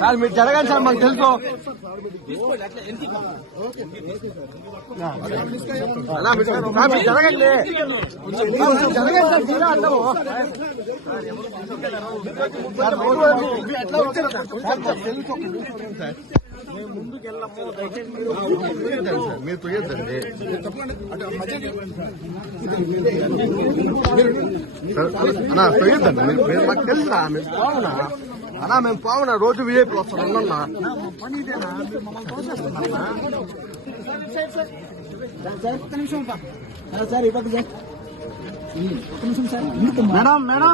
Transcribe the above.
Sir మీరు జరగండి sir, మాకు తెలుసు. జరగండి జరగండి సార్, తీరా అంటాము. ముందుకు వెళ్ళము, మీరు పోయేద్దండి. అన్నా పోయేద్దండి, మీరు మాకు తెలుసురా, మేము పోవునా అన్నా, మేము పోవునా, రోజు విఐపీలు వస్తారు అన్నా. Madam madam